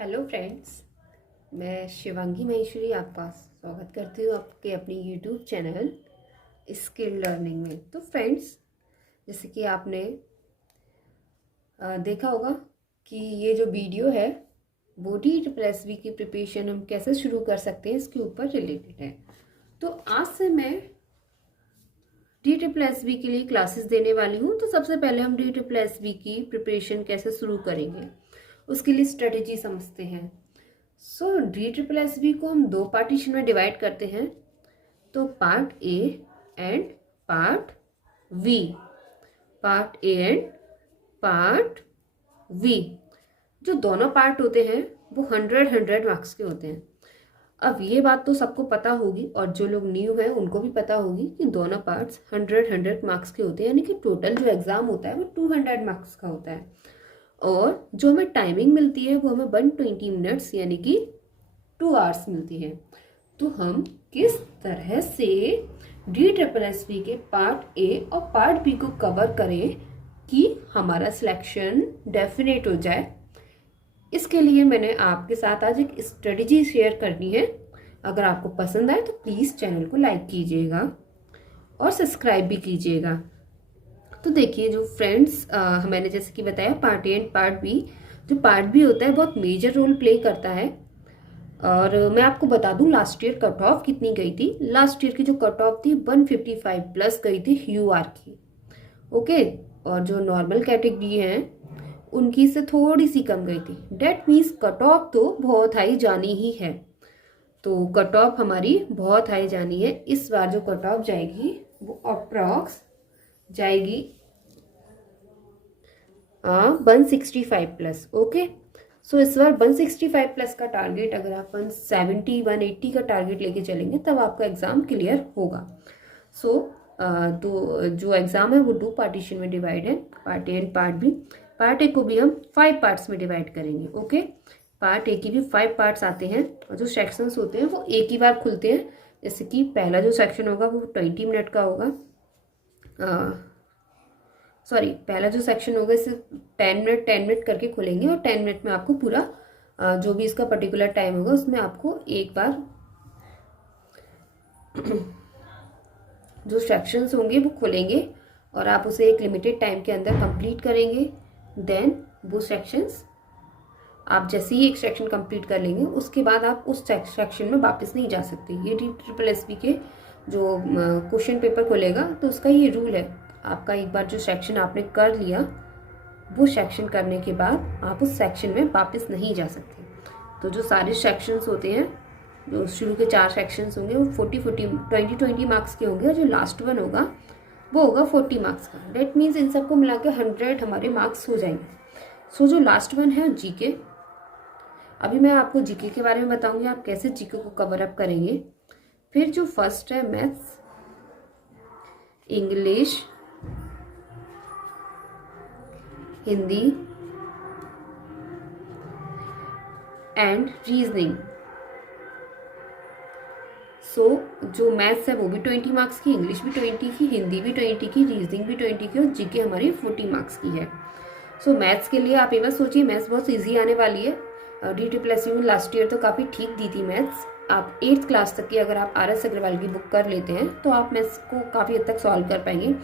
Hello friends, मैं शिवांगी महेश्वरी आपका स्वागत करती हूँ आपके अपनी यूट्यूब चैनल स्किल लर्निंग में। तो फ्रेंड्स, जैसे कि आपने देखा होगा कि ये जो वीडियो है वो DSSB की प्रिपरेशन हम कैसे शुरू कर सकते हैं इसके ऊपर रिलेटेड है। तो आज से मैं DSSB के लिए क्लासेस देने वाली हूँ। तो सबसे पहले हम DSSB की प्रिपरेशन कैसे शुरू करेंगे उसके लिए स्ट्रेटेजी समझते हैं। सो DSSB को हम दो पार्टीशन में डिवाइड करते हैं, तो part A and part V. Part A and part V, जो दोनों पार्ट होते हैं वो 100 मार्क्स के होते हैं। अब ये बात तो सबको पता होगी और जो लोग न्यू हैं उनको भी पता होगी कि दोनों पार्ट्स 100 मार्क्स के होते हैं, यानी कि टोटल जो एग्जाम होता है वो 200 मार्क्स का होता है। और जो हमें टाइमिंग मिलती है वो हमें 120 मिनट्स यानी कि 2 आवर्स मिलती है। तो हम किस तरह से DSSB के पार्ट ए और पार्ट बी को कवर करें कि हमारा सिलेक्शन डेफिनेट हो जाए, इसके लिए मैंने आपके साथ आज एक स्ट्रेटजी शेयर करनी है। अगर आपको पसंद आए तो प्लीज़ चैनल को लाइक कीजिएगा और सब्सक्राइब भी कीजिएगा। तो देखिए जो फ्रेंड्स, मैंने जैसे कि बताया part A and part B. जो पार्ट बी होता है बहुत मेजर रोल प्ले करता है। और मैं आपको बता दूं लास्ट ईयर कट ऑफ कितनी गई थी। लास्ट ईयर की जो कट ऑफ थी 155 प्लस गई थी UR की। ओके, और जो नॉर्मल कैटेगरी है उनकी से थोड़ी सी कम गई थी। डेट मीन्स कट ऑफ तो बहुत हाई जानी ही है। तो कट ऑफ हमारी बहुत हाई जानी है। इस बार जो कट ऑफ जाएगी वो अप्रॉक्स जाएगी 165 प्लस। ओके, सो इस बार 165 प्लस का टारगेट, अगर आप 170 180 का टारगेट लेके चलेंगे तब आपका एग्जाम क्लियर होगा। सो तो जो एग्जाम है वो 2 पार्टीशन में डिवाइड है, part A and part B. Part A को भी हम 5 पार्ट्स में डिवाइड करेंगे। ओके, पार्ट ए की भी 5 पार्ट्स आते हैं और जो सेक्शंस होते हैं वो एक ही बार खुलते हैं। जैसे कि पहला जो सेक्शन होगा वो 20 मिनट का होगा। पहला जो सेक्शन होगा इसे 10 मिनट करके खुलेंगे और 10 मिनट में आपको पूरा जो भी इसका पर्टिकुलर टाइम होगा उसमें आपको एक बार जो सेक्शंस होंगे वो खुलेंगे और आप उसे एक लिमिटेड टाइम के अंदर कंप्लीट करेंगे। देन वो सेक्शंस आप जैसे ही एक सेक्शन कंप्लीट कर लेंगे उसके बाद आप उस सेक्शन में वापस नहीं जा सकते। ये DSSB के जो क्वेश्चन पेपर खुलेगा तो उसका ये रूल है। आपका एक बार जो सेक्शन आपने कर लिया वो सेक्शन करने के बाद आप उस सेक्शन में वापस नहीं जा सकते। तो जो सारे सेक्शंस होते हैं, जो शुरू के 4 सेक्शंस होंगे वो 20 मार्क्स के होंगे और जो लास्ट वन होगा वो होगा 40 मार्क्स का। डेट मीन्स इन सबको मिला के 100 हमारे मार्क्स हो जाएंगे। सो जो लास्ट वन है जीके। अभी मैं आपको जीके के बारे में बताऊंगी आप कैसे जीके को कवर अप करेंगे। फिर जो फर्स्ट है maths, English, Hindi and reasoning. So जो मैथ्स है वो भी 20 मार्क्स की, इंग्लिश भी 20 की, हिंदी भी 20 की, रीजनिंग भी 20 की और जीके हमारी 40 मार्क्स की है। सो मैथ्स के लिए आप ये मत सोचिए मैथ्स बहुत इजी आने वाली है। DSSB में लास्ट ईयर तो काफ़ी ठीक दी थी मैथ्स। आप 8th क्लास तक की अगर आप RS अग्रवाल की बुक कर लेते हैं तो आप मैथ्स को काफ़ी हद तक सॉल्व कर पाएंगे।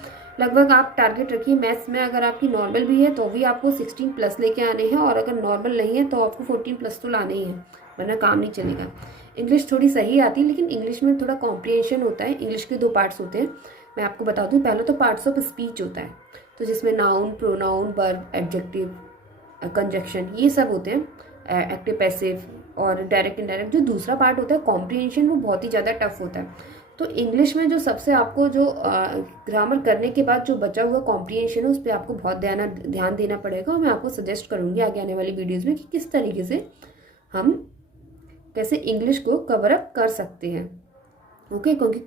लगभग आप टारगेट रखिए मैथ्स में, अगर आपकी नॉर्मल भी है तो भी आपको 16 प्लस लेके आने हैं और अगर नॉर्मल नहीं है तो आपको 14 प्लस तो लाने ही है, वरना काम नहीं चलेगा। इंग्लिश थोड़ी सही आती है लेकिन इंग्लिश में थोड़ा कॉम्प्रिहेंशन होता है। इंग्लिश के 2 पार्ट्स होते हैं, मैं आपको बता दूं। पहला तो पार्ट्स ऑफ स्पीच होता है, तो जिसमें noun, pronoun, verb, adjective, conjunction ये सब होते हैं, एक्टिव, पैसिव और डायरेक्ट इनडायरेक्ट। जो दूसरा पार्ट होता है कॉम्प्रिहेंशन, वो बहुत ही ज़्यादा टफ होता है। तो इंग्लिश में जो सबसे आपको जो ग्रामर करने के बाद जो बचा हुआ कॉम्प्रिहेंशन है उस पर आपको बहुत ध्यान देना पड़ेगा। और मैं आपको सजेस्ट करूँगी आगे आने वाली वीडियोज़ में कि किस तरीके से हम कैसे इंग्लिश को कवर अप कर सकते हैं। ओके, क्योंकि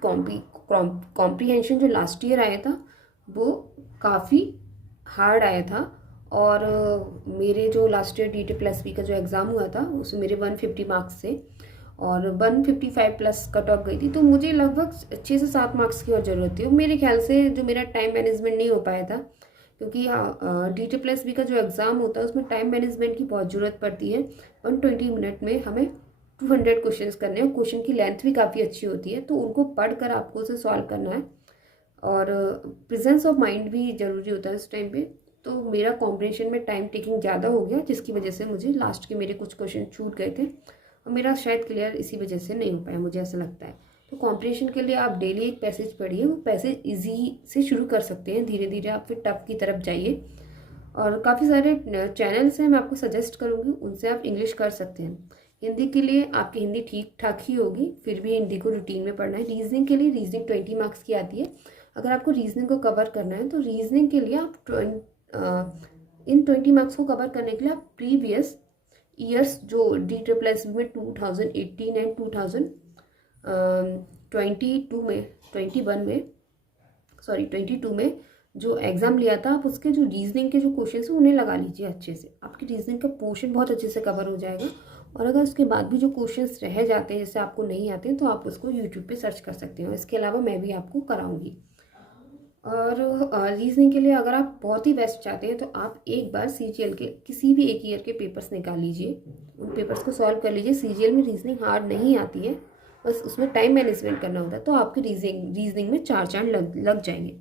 कॉम्प्रिहेंशन जो लास्ट ईयर आया था वो काफ़ी हार्ड आया था। और मेरे जो लास्ट ईयर DSSB का जो एग्ज़ाम हुआ था उसमें मेरे 150 मार्क्स थे और 155 प्लस कट ऑफ गई थी। तो मुझे लगभग 6 से 7 मार्क्स की और ज़रूरत थी। और मेरे ख्याल से जो मेरा टाइम मैनेजमेंट नहीं हो पाया था, क्योंकि DT+B का जो एग्ज़ाम होता है उसमें टाइम मैनेजमेंट की बहुत ज़रूरत पड़ती है। 120 मिनट में हमें 200 क्वेश्चंस करने हैं। क्वेश्चन की लेंथ भी काफ़ी अच्छी होती है, तो उनको पढ़कर आपको उसे सॉल्व करना है। और प्रेजेंस ऑफ माइंड भी ज़रूरी होता है उस टाइम पे। तो मेरा कॉम्प्रिहेंशन में टाइम टेकिंग ज़्यादा हो गया, जिसकी वजह से मुझे लास्ट के मेरे कुछ क्वेश्चन छूट गए थे और मेरा शायद क्लियर इसी वजह से नहीं हो पाया, मुझे ऐसा लगता है। तो कॉम्प्रिहेंशन के लिए आप डेली एक पैसेज पढ़िए। वो पैसेज इजी से शुरू कर सकते हैं, धीरे धीरे आप फिर टफ की तरफ जाइए। और काफ़ी सारे चैनल्स हैं, मैं आपको सजेस्ट करूँगी, उनसे आप इंग्लिश कर सकते हैं। हिंदी के लिए आपकी हिंदी ठीक ठाक ही होगी, फिर भी हिंदी को रूटीन में पढ़ना है। रीजनिंग के लिए रीजनिंग 20 मार्क्स की आती है। अगर आपको रीजनिंग को कवर करना है तो रीजनिंग के लिए आप इन 20 मार्क्स को कवर करने के लिए आप प्रीवियस ईयर्स जो DSSS में 2018 एंड 2022 में 22 में जो एग्ज़ाम लिया था, आप उसके जो रीजनिंग के जो क्वेश्चन हैं उन्हें लगा लीजिए अच्छे से। आपकी रीजनिंग का पोर्शन बहुत अच्छे से कवर हो जाएगा। और अगर उसके बाद भी जो क्वेश्चंस रह जाते हैं, जैसे आपको नहीं आते हैं, तो आप उसको यूट्यूब पे सर्च कर सकते हो। इसके अलावा मैं भी आपको कराऊंगी। और रीजनिंग के लिए अगर आप बहुत ही बेस्ट चाहते हैं तो आप एक बार CGL के किसी भी एक ईयर के पेपर्स निकाल लीजिए, उन पेपर्स को सॉल्व कर लीजिए। CGL में रीजनिंग हार्ड नहीं आती है, बस उसमें टाइम मैनेजमेंट करना होता है। तो आपकी रीजनिंग में 4 चांद लग जाएंगे।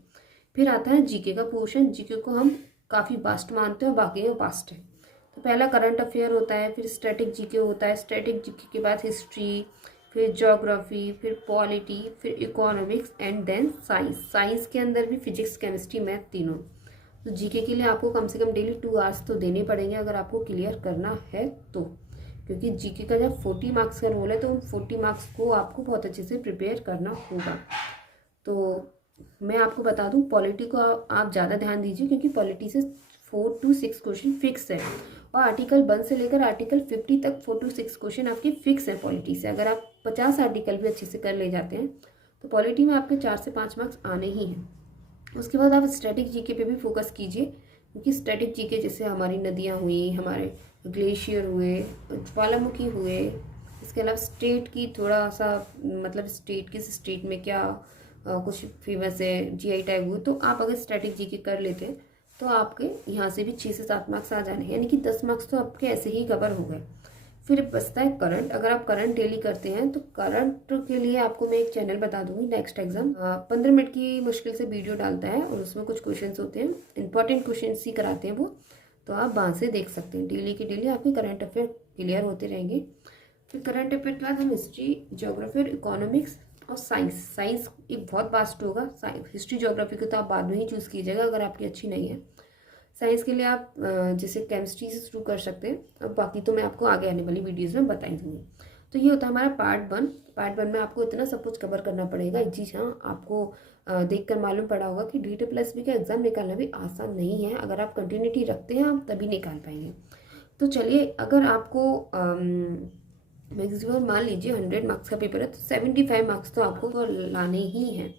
फिर आता है जीके का पोर्शन। जीके को हम काफ़ी वास्ट मानते हैं और बाकी में वास्ट है। तो पहला करंट अफेयर होता है, फिर स्टैटिक जीके होता है। स्टैटिक जीके के बाद हिस्ट्री, फिर ज्योग्राफी, फिर पॉलिटी, फिर economics and then science. Science के अंदर भी फिजिक्स, केमिस्ट्री, मैथ तीनों। तो जीके के लिए आपको कम से कम डेली 2 आवर्स तो देने पड़ेंगे अगर आपको क्लियर करना है तो, क्योंकि जीके का जब 40 मार्क्स का रोल है तो उन 40 मार्क्स को आपको बहुत अच्छे से प्रिपेयर करना होगा। तो मैं आपको बता दूं, पॉलिटी को आप ज़्यादा ध्यान दीजिए, क्योंकि पॉलिटी से 4 to 6 क्वेश्चन फिक्स है। और आर्टिकल 1 से लेकर आर्टिकल 50 तक 4 to 6 क्वेश्चन आपके फिक्स है पॉलिटी से। अगर आप 50 आर्टिकल भी अच्छे से कर ले जाते हैं तो पॉलिटी में आपके 4 से 5 मार्क्स आने ही हैं। उसके बाद आप स्टैटिक जीके पे भी फोकस कीजिए, क्योंकि स्टैटिक जीके जैसे हमारी नदियाँ हुई, हमारे ग्लेशियर हुए, ज्वालामुखी हुए, इसके अलावा स्टेट की थोड़ा सा मतलब स्टेट किस स्टेट में क्या कुछ फेमस है, GI टैग हुए, तो आप अगर स्टैटिक जीके कर लेते हैं तो आपके यहाँ से भी 6 से 7 मार्क्स आ जाने, यानी कि 10 मार्क्स तो आपके ऐसे ही कवर हो गए। फिर बचता है करंट। अगर आप करंट डेली करते हैं तो करंट के लिए आपको मैं एक चैनल बता दूंगी, नेक्स्ट एग्जाम 15 मिनट की मुश्किल से वीडियो डालता है और उसमें कुछ क्वेश्चन होते हैं, इंपॉर्टेंट क्वेश्चन ही कराते हैं वो, तो आप वहाँ से देख सकते हैं। डेली के डेली आपके करंट अफेयर क्लियर होते रहेंगे। फिर करंट अफेयर के बाद हम हिस्ट्री, ज्योग्राफी और इकोनॉमिक्स और साइंस। साइंस एक बहुत वास्ट होगा। हिस्ट्री ज्योग्राफी को तो आप बाद में ही चूज़ कीजिएगा अगर आपकी अच्छी नहीं है। साइंस के लिए आप जैसे केमिस्ट्री से शुरू कर सकते हैं, अब बाकी तो मैं आपको आगे आने वाली वीडियोज़ में बताई दूँगी। तो ये होता है हमारा पार्ट 1। पार्ट 1 में आपको इतना सब कुछ कवर करना पड़ेगा। एक चीज़ हाँ आपको देखकर मालूम पड़ा होगा कि DSSS का एग्ज़ाम निकालना भी आसान नहीं है। अगर आप कंटिन्यूटी रखते हैं आप तभी निकाल पाएंगे। तो चलिए, अगर आपको मैक्सिमम मान लीजिए 100 मार्क्स का पेपर है तो 75 मार्क्स तो आपको तो लाने ही हैं।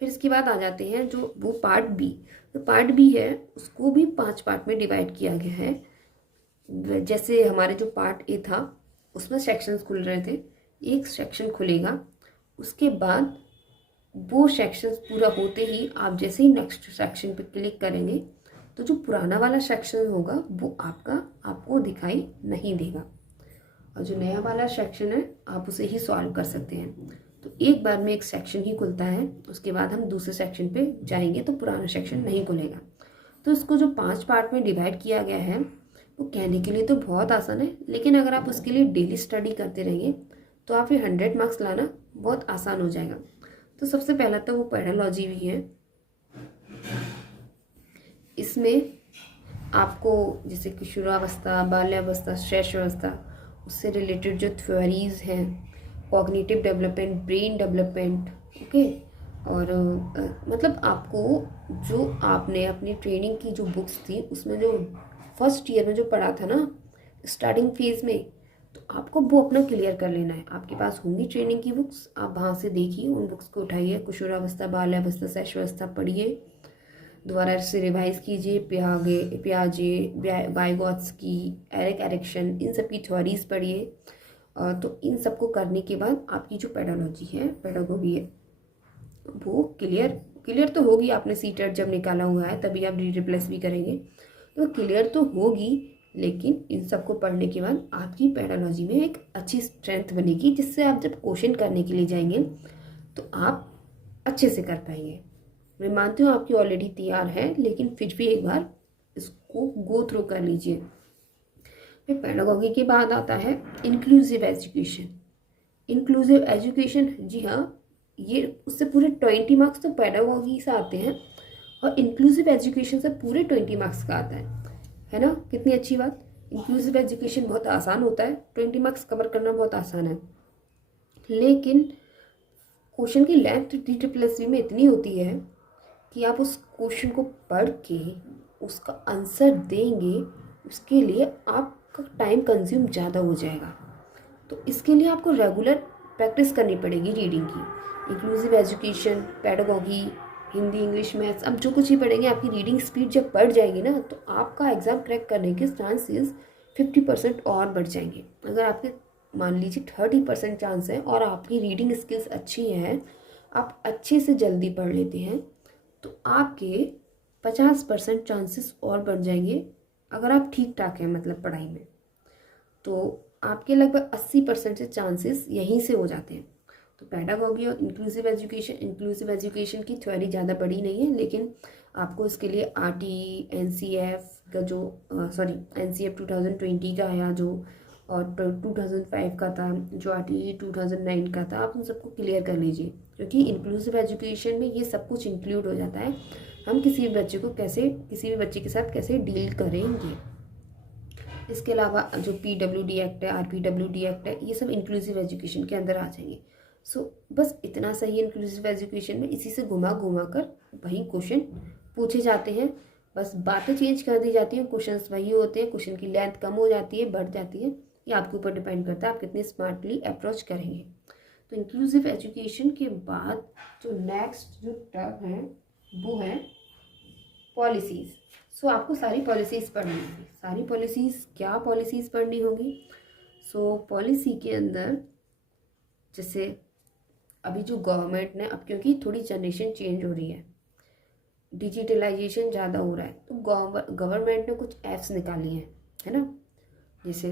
फिर इसके बाद आ जाते हैं जो वो पार्ट बी। तो पार्ट बी है उसको भी 5 पार्ट में डिवाइड किया गया है। जैसे हमारे जो पार्ट ए था उसमें सेक्शंस खुल रहे थे, एक सेक्शन खुलेगा, उसके बाद वो सेक्शंस पूरा होते ही आप जैसे ही नेक्स्ट सेक्शन पे क्लिक करेंगे तो जो पुराना वाला सेक्शन होगा वो आपको दिखाई नहीं देगा, और जो नया वाला सेक्शन है आप उसे ही सॉल्व कर सकते हैं। तो एक बार में एक सेक्शन ही खुलता है, उसके बाद हम दूसरे सेक्शन पे जाएंगे तो पुराना सेक्शन नहीं खुलेगा। तो इसको जो 5 पार्ट में डिवाइड किया गया है वो कहने के लिए तो बहुत आसान है, लेकिन अगर आप उसके लिए डेली स्टडी करते रहेंगे तो आप ये 100 मार्क्स लाना बहुत आसान हो जाएगा। तो सबसे पहला तो वो पेडोलॉजी भी है। इसमें आपको जैसे किशोरावस्था, बाल्यावस्था, शैशवावस्था, उससे रिलेटेड जो थ्योरीज हैं, cognitive development, brain development, okay. और मतलब आपको जो आपने अपनी ट्रेनिंग की जो बुक्स थी उसमें जो फर्स्ट ईयर में जो पढ़ा था ना स्टार्टिंग फेज में, तो आपको वो अपना क्लियर कर लेना है। आपके पास होंगी ट्रेनिंग की बुक्स, आप वहाँ से देखिए, उन बुक्स को उठाइए, किशोरावस्था, बाल्यावस्था, शैशवावस्था पढ़िए, दोबारा से रिवाइज कीजिए, पियाजे, वाइगोत्स्की, एरिक एरिक्सन, इन सब की थ्योरीज पढ़िए। तो इन सबको करने के बाद आपकी जो पेडागोगी है वो क्लियर क्लियर तो होगी, आपने सीटेट जब निकाला हुआ है तभी आप DTSSB करेंगे, तो क्लियर तो होगी, लेकिन इन सबको पढ़ने के बाद आपकी पेडोलॉजी में एक अच्छी स्ट्रेंथ बनेगी, जिससे आप जब क्वेश्चन करने के लिए जाएंगे तो आप अच्छे से कर पाएंगे। मैं मानती हूँ आपकी ऑलरेडी तैयार है, लेकिन फिर भी एक बार इसको गो थ्रू कर लीजिए। फिर पेडागोगी के बाद आता है इंक्लूसिव एजुकेशन। इंक्लूसिव एजुकेशन, जी हाँ, ये उससे पूरे 20 मार्क्स तो पेडागोगी से आते हैं और इंक्लूसिव एजुकेशन से पूरे 20 मार्क्स का आता है ना। कितनी अच्छी बात। इंक्लूसिव एजुकेशन बहुत आसान होता है, 20 मार्क्स कवर करना बहुत आसान है, लेकिन क्वेश्चन की लेंथ DTSSB में इतनी होती है कि आप उस क्वेश्चन को पढ़ के उसका आंसर देंगे, उसके लिए आपका टाइम कंज्यूम ज़्यादा हो जाएगा। तो इसके लिए आपको रेगुलर प्रैक्टिस करनी पड़ेगी रीडिंग की। Inclusive education, pedagogy, Hindi, English, maths, अब जो कुछ ही पढ़ेंगे, आपकी रीडिंग स्पीड जब बढ़ जाएगी ना, तो आपका एग्ज़ाम क्रैक करने के चांसेस 50% और बढ़ जाएंगे। अगर आपके मान लीजिए 30% चांस है और आपकी रीडिंग स्किल्स अच्छी है, आप अच्छे से जल्दी पढ़ लेते हैं, तो आपके 50% चांसेस और बढ़ जाएंगे। अगर आप ठीक ठाक हैं मतलब पढ़ाई में, तो आपके लगभग 80% से चांसेस यहीं से हो जाते हैं। तो पेडागोगी और इंक्लूसिव एजुकेशन की थ्योरी ज़्यादा बड़ी नहीं है, लेकिन आपको इसके लिए RTE, NCF का जो NCF 2020 का आया जो, और 2005 का था जो, RTE 2009 का था, आप उन सबको क्लियर कर लीजिए, क्योंकि इंक्लूसिव एजुकेशन में ये सब कुछ इंक्लूड हो जाता है। हम किसी भी बच्चे के साथ कैसे डील करेंगे। इसके अलावा जो PWD एक्ट है, RPWD एक्ट है, ये सब इंक्लूसिव एजुकेशन के अंदर आ जाएंगे। बस इतना सही है। इंक्लूसिव एजुकेशन में इसी से घुमा कर वही क्वेश्चन पूछे जाते हैं, बस बातें चेंज कर दी जाती हैं, क्वेश्चंस वही होते हैं, क्वेश्चन की लेंथ कम हो जाती है, बढ़ जाती है। ये आपके ऊपर डिपेंड करता है आप कितने स्मार्टली अप्रोच करेंगे। तो इंक्लूसिव एजुकेशन के बाद जो नेक्स्ट जो टर्म है वो है पॉलिसीज़। आपको सारी पॉलिसीज़ पढ़नी होगी। सारी पॉलिसीज़, क्या पॉलिसीज़ पढ़नी होगी? पॉलिसी के अंदर जैसे अभी जो गवर्नमेंट ने, अब क्योंकि थोड़ी जनरेशन चेंज हो रही है, डिजिटलाइजेशन ज़्यादा हो रहा है, तो गवर्नमेंट ने कुछ ऐप्स निकाली हैं, है ना। जैसे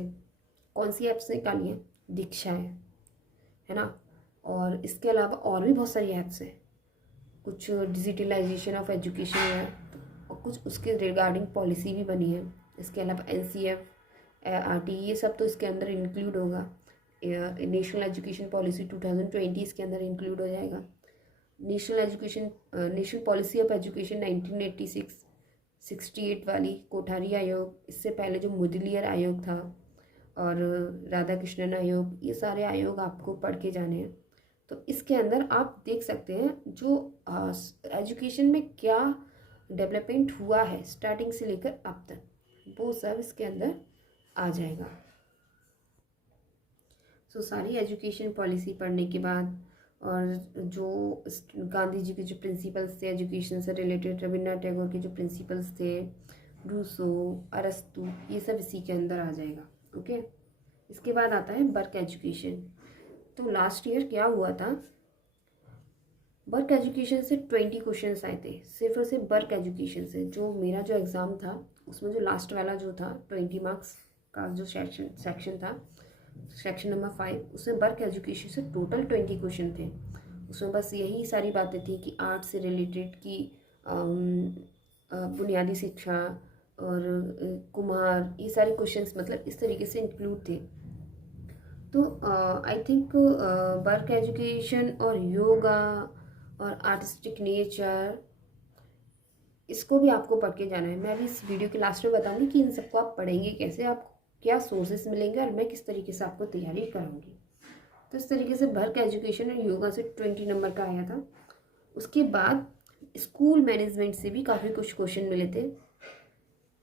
कौन सी ऐप्स निकाली हैं? दीक्षा है ना, और इसके अलावा और भी बहुत सारी ऐप्स हैं। कुछ डिजिटलाइजेशन ऑफ एजुकेशन है और कुछ उसके रिगार्डिंग पॉलिसी भी बनी है। इसके अलावा NCF, RTE, ये सब तो इसके अंदर इंक्लूड होगा। नेशनल एजुकेशन पॉलिसी 2020 इसके अंदर इंक्लूड हो जाएगा। नेशनल पॉलिसी ऑफ एजुकेशन 1986 68 वाली कोठारी आयोग, इससे पहले जो मुदलियर आयोग था और राधा कृष्णन आयोग, ये सारे आयोग आपको पढ़ के जाने हैं। तो इसके अंदर आप देख सकते हैं जो एजुकेशन में क्या डेवलपमेंट हुआ है स्टार्टिंग से लेकर अब तक, वो सब इसके अंदर आ जाएगा। सारी एजुकेशन पॉलिसी पढ़ने के बाद, और जो गांधी जी के जो प्रिंसिपल्स थे एजुकेशन से रिलेटेड, रविन्द्रनाथ टैगोर के जो प्रिंसिपल्स थे, रूसो, अरस्तु, ये सब इसी के अंदर आ जाएगा। ओके, इसके बाद आता है वर्क एजुकेशन। तो लास्ट ईयर क्या हुआ था, वर्क एजुकेशन से 20 क्वेश्चंस आए थे, सिर्फ और सिर्फ वर्क एजुकेशन से। जो मेरा जो एग्ज़ाम था उसमें जो लास्ट वाला जो था 20 मार्क्स का जो सेक्शन था, सेक्शन नंबर 5, उसमें वर्क एजुकेशन से टोटल 20 क्वेश्चन थे। उसमें बस यही सारी बातें थी कि आर्ट से रिलेटेड की बुनियादी शिक्षा और कुम्हार, ये सारे क्वेश्चंस मतलब इस तरीके से इंक्लूड थे। तो आई थिंक वर्क एजुकेशन और योगा और आर्टिस्टिक नेचर, इसको भी आपको पढ़ के जाना है। मैं अभी इस वीडियो के लास्ट में बताऊंगी कि इन सबको आप पढ़ेंगे कैसे, आपको क्या सोर्सेस मिलेंगे और मैं किस तरीके से आपको तैयारी कराऊंगी। तो इस तरीके से वर्क एजुकेशन और योगा से 20 नंबर का आया था। उसके बाद स्कूल मैनेजमेंट से भी काफ़ी कुछ क्वेश्चन मिले थे,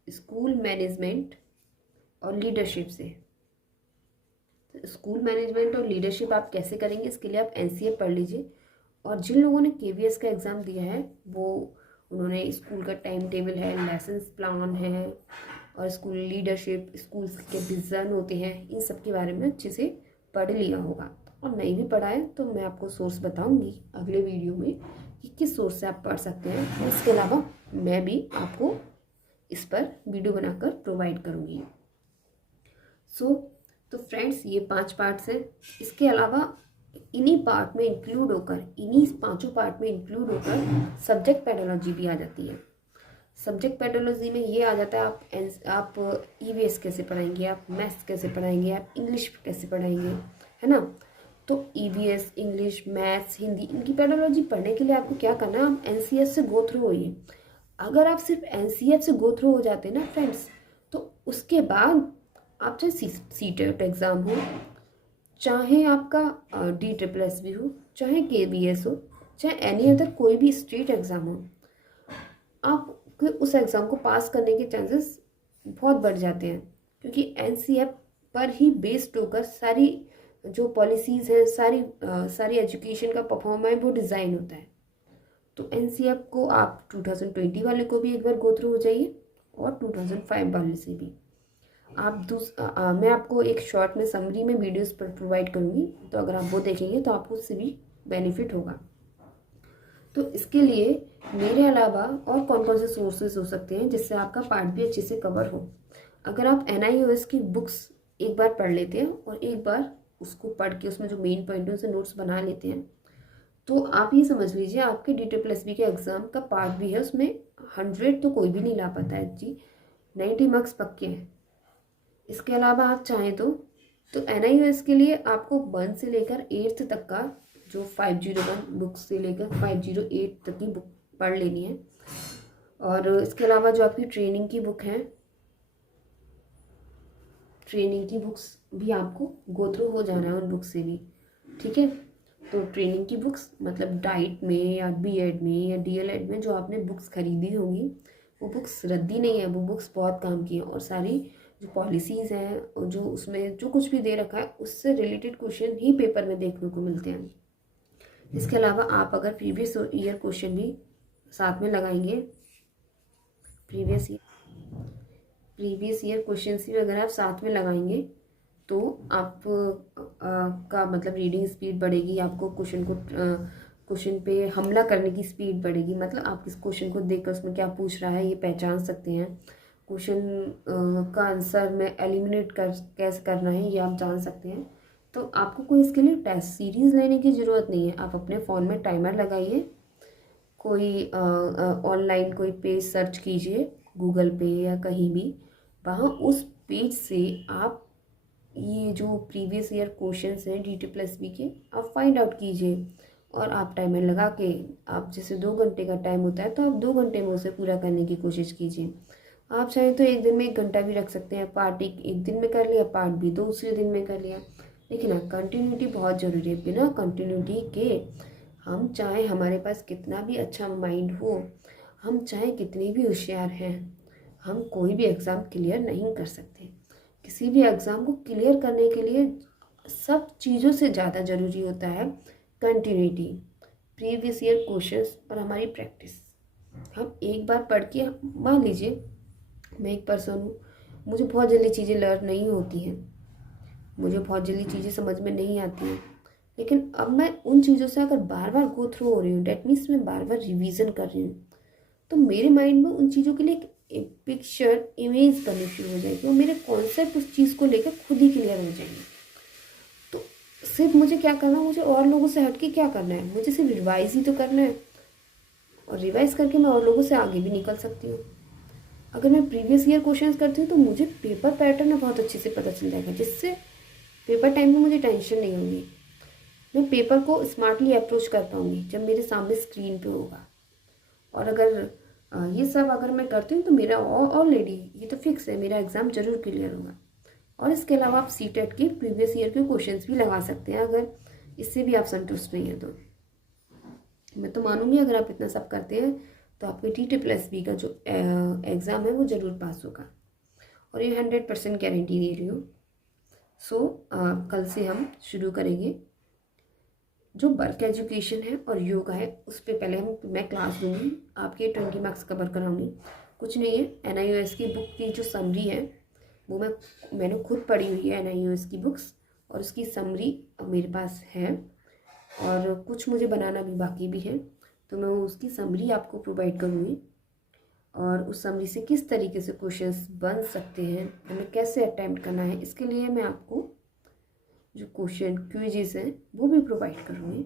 स्कूल मैनेजमेंट और लीडरशिप से। तो स्कूल मैनेजमेंट और लीडरशिप आप कैसे करेंगे, इसके लिए आप NCF पढ़ लीजिए। और जिन लोगों ने KVS का एग्ज़ाम दिया है उन्होंने स्कूल का टाइम टेबल है, लेसन प्लान है, और स्कूल लीडरशिप, स्कूल के विज़न होते हैं, इन सब के बारे में अच्छे से पढ़ लिया होगा। और नहीं भी पढ़ा है तो मैं आपको सोर्स बताऊंगी अगले वीडियो में कि किस सोर्स से आप पढ़ सकते हैं। इसके अलावा मैं भी आपको इस पर वीडियो बनाकर प्रोवाइड करूँगी। तो फ्रेंड्स, ये 5 पार्ट्स हैं। इसके अलावा इन्हीं पार्ट में इंक्लूड होकर, इन्हीं 5 पार्ट में इंक्लूड होकर सब्जेक्ट पेडोलॉजी भी आ जाती है। सब्जेक्ट पेडोलॉजी में ये आ जाता है आप ईवीएस कैसे पढ़ाएंगे, आप मैथ्स कैसे पढ़ाएंगे, आप इंग्लिश कैसे पढ़ाएंगे, है ना। तो ईवीएस, इंग्लिश, मैथ्स, हिंदी, इनकी पेडोलॉजी पढ़ने के लिए आपको क्या करना है, आप एनसीएफ से गो थ्रू होइए। अगर आप सिर्फ एनसीएफ से गो थ्रू हो जाते ना फ्रेंड्स, तो उसके बाद आप चाहे सीटेट एग्ज़ाम हो, चाहे आपका DSSB हो, चाहे KVS हो, चाहे एनी अदर कोई भी स्टेट एग्ज़ाम हो, आप उस एग्ज़ाम को पास करने के चांसेस बहुत बढ़ जाते हैं, क्योंकि एनसीएफ पर ही बेस्ड होकर सारी जो पॉलिसीज़ हैं, सारी एजुकेशन का परफॉर्म है वो डिज़ाइन होता है। तो एनसीएफ को आप 2020 वाले को भी एक बार गो थ्रू हो जाइए और 2005 वाले से भी। मैं आपको एक शॉर्ट में समरी में वीडियोस पर प्रोवाइड करूँगी, तो अगर आप वो देखेंगे तो आपको उससे भी बेनिफिट होगा। तो इसके लिए मेरे अलावा और कौन कौन से सोर्सेज हो सकते हैं जिससे आपका पार्ट भी अच्छे से कवर हो। अगर आप NIOS की बुक्स एक बार पढ़ लेते हैं और एक बार उसको पढ़ के उसमें जो मेन पॉइंट है उसे नोट्स बना लेते हैं, तो आप ये समझ लीजिए आपके DSSB के एग्ज़ाम का पार्ट भी है, उसमें 100 तो कोई भी नहीं ला पाता है जी, 90 मार्क्स पक्के हैं। इसके अलावा आप चाहें तो NIOS के लिए आपको 1 से लेकर 8th तक का जो 501 बुक से लेकर 508 तक की बुक पढ़ लेनी है। और इसके अलावा जो आपकी ट्रेनिंग की बुक है, ट्रेनिंग की बुक्स भी आपको गो थ्रू हो जाना है उन बुक से भी, ठीक है। तो ट्रेनिंग की बुक्स मतलब डाइट में या BEd में या DLEd में जो आपने बुक्स खरीदी होंगी, वो बुक्स रद्दी नहीं है, वो बुक्स बहुत काम की है और सारी जो पॉलिसीज़ हैं और जो उसमें जो कुछ भी दे रखा है उससे रिलेटेड क्वेश्चन ही पेपर में देखने को मिलते हैं। इसके अलावा आप अगर प्रीवियस ईयर क्वेश्चन भी साथ में लगाएंगे, प्रीवियस ईयर क्वेश्चन भी अगर आप साथ में लगाएंगे तो आप का मतलब रीडिंग स्पीड बढ़ेगी, आपको क्वेश्चन पे हमला करने की स्पीड बढ़ेगी। मतलब आप इस क्वेश्चन को देखकर उसमें क्या पूछ रहा है ये पहचान सकते हैं, क्वेश्चन का आंसर में एलिमिनेट कैसे करना है ये आप जान सकते हैं। तो आपको कोई इसके लिए टेस्ट सीरीज़ लेने की ज़रूरत नहीं है। आप अपने फ़ोन में टाइमर लगाइए, कोई ऑनलाइन कोई पेज सर्च कीजिए गूगल पे या कहीं भी, वहाँ उस पेज से आप ये जो प्रीवियस ईयर क्वेश्चंस हैं DSSB के आप फाइंड आउट कीजिए और आप टाइमर लगा के, आप जैसे 2 घंटे का टाइम होता है तो आप 2 घंटे में उसे पूरा करने की कोशिश कीजिए। आप चाहें तो एक दिन में 1 घंटा भी रख सकते हैं, पार्ट एक दिन में कर लिया, पार्ट भी दूसरे दिन में कर लिया, लेकिन हाँ कंटिन्यूटी बहुत ज़रूरी है। बिना कंटिन्यूटी के हम चाहे हमारे पास कितना भी अच्छा माइंड हो, हम चाहे कितने भी होशियार हैं, हम कोई भी एग्ज़ाम क्लियर नहीं कर सकते। किसी भी एग्ज़ाम को क्लियर करने के लिए सब चीज़ों से ज़्यादा ज़रूरी होता है कंटिन्यूटी, प्रीवियस ईयर क्वेश्चंस और हमारी प्रैक्टिस। हम एक बार पढ़ के, मान लीजिए मैं एक पर्सन हूँ, मुझे बहुत जल्दी चीज़ें लर्न नहीं होती हैं, मुझे बहुत जल्दी चीज़ें समझ में नहीं आती हैं, लेकिन अब मैं उन चीज़ों से अगर बार बार गो थ्रू हो रही हूँ, डैट मीन्स मैं बार बार रिवीजन कर रही हूँ, तो मेरे माइंड में उन चीज़ों के लिए एक पिक्चर इमेज बननी शुरू हो जाएगी और मेरे कॉन्सेप्ट उस चीज़ को लेकर खुद ही क्लियर हो जाएंगे। तो सिर्फ मुझे क्या करना है, मुझे और लोगों से हटके क्या करना है, मुझे सिर्फ रिवाइज ही तो करना है, और रिवाइज करके मैं और लोगों से आगे भी निकल सकती हूँ। अगर मैं प्रीवियस ईयर क्वेश्चंस करती हूँ तो मुझे पेपर पैटर्न बहुत अच्छे से पता चल जाएगा, जिससे पेपर टाइम में मुझे टेंशन नहीं होगी, मैं पेपर को स्मार्टली अप्रोच कर पाऊँगी जब मेरे सामने स्क्रीन पे होगा। और अगर ये सब अगर मैं करती हूँ तो मेरा ऑलरेडी ये तो फिक्स है, मेरा एग्ज़ाम ज़रूर क्लियर होगा। और इसके अलावा आप सीटेट के प्रीवियस ईयर के क्वेश्चंस भी लगा सकते हैं, अगर इससे भी आप संतुष्ट नहीं हैं तो। मैं तो मानूंगी अगर आप इतना सब करते हैं तो आपके DSSB का जो एग्ज़ाम है वो ज़रूर पास होगा, और ये 100% गारंटी दे रही हूँ। कल से हम शुरू करेंगे जो बल्क एजुकेशन है और योगा है, उस पर पहले मैं क्लास दूंगी, आपके 20 मार्क्स कवर कराऊंगी। कुछ नहीं है, NIOS की बुक की जो समरी है वो मैंने खुद पढ़ी हुई है NIOS की बुक्स, और उसकी समरी मेरे पास है, और कुछ मुझे बनाना भी बाकी भी है। तो मैं उसकी समरी आपको प्रोवाइड करूँगी और उस समरी से किस तरीके से क्वेश्चंस बन सकते हैं, हमें कैसे अटेम्प्ट करना है, इसके लिए मैं आपको जो क्वेश्चन क्विज़ेस हैं वो भी प्रोवाइड करूँगी।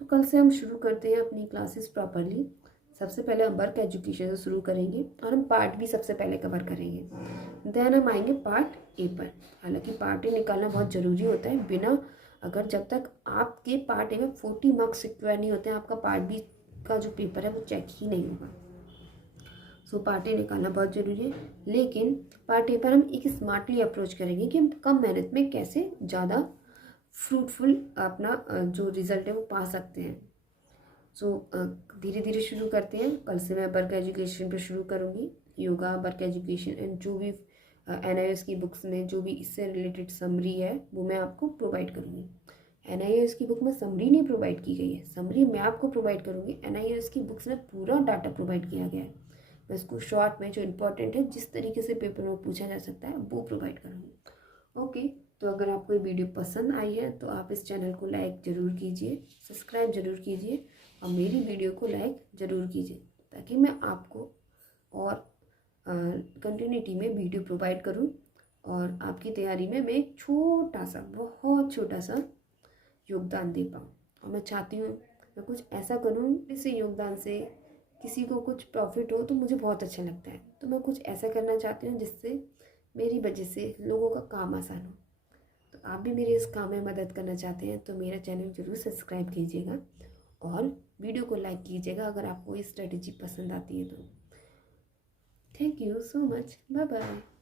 तो कल से हम शुरू करते हैं अपनी क्लासेस प्रॉपरली। सबसे पहले हम वर्क एजुकेशन से शुरू करेंगे और हम पार्ट भी सबसे पहले कवर करेंगे। देन हम आएंगे पार्ट ए पर। हालांकि पार्ट ए निकालना बहुत ज़रूरी होता है, बिना अगर जब तक आपके पार्ट ए में 40 मार्क्स सिक्योर नहीं होते हैं, आपका पार्ट बी का जो पेपर है वो चेक ही नहीं होगा। सो पार्ट ए निकालना बहुत ज़रूरी है, लेकिन पार्ट ए पर हम एक स्मार्टली अप्रोच करेंगे कि हम कम मेहनत में कैसे ज़्यादा फ्रूटफुल अपना जो रिज़ल्ट है वो पा सकते हैं। सो धीरे धीरे शुरू करते हैं। कल से मैं वर्क एजुकेशन पे शुरू करूँगी। योगा, वर्क एजुकेशन एंड जो भी NIOS की बुक्स में जो भी इससे रिलेटेड समरी है वो मैं आपको प्रोवाइड करूँगी। NIOS की बुक में समरी नहीं प्रोवाइड की गई है, समरी मैं आपको प्रोवाइड करूँगी। NIOS की बुक्स में पूरा डाटा प्रोवाइड किया गया है, मैं इसको शॉर्ट में जो इम्पोर्टेंट है, जिस तरीके से पेपर में पूछा जा सकता है, वो प्रोवाइड करूँगी। ओके, तो अगर आपको ये वीडियो पसंद आई है तो आप इस चैनल को लाइक ज़रूर कीजिए, सब्सक्राइब ज़रूर कीजिए और मेरी वीडियो को लाइक ज़रूर कीजिए, ताकि मैं आपको और कंटिन्यूटी में वीडियो प्रोवाइड करूं और आपकी तैयारी में मैं एक छोटा सा, बहुत छोटा सा योगदान दे पाऊँ। और मैं चाहती हूँ मैं कुछ ऐसा करूँ जिससे योगदान से किसी को कुछ प्रॉफिट हो, तो मुझे बहुत अच्छा लगता है। तो मैं कुछ ऐसा करना चाहती हूँ जिससे मेरी वजह से लोगों का काम आसान हो। तो आप भी मेरे इस काम में मदद करना चाहते हैं तो मेरा चैनल ज़रूर सब्सक्राइब कीजिएगा और वीडियो को लाइक कीजिएगा अगर आपको ये स्ट्रेटजी पसंद आती है तो। Thank you so much, bye bye.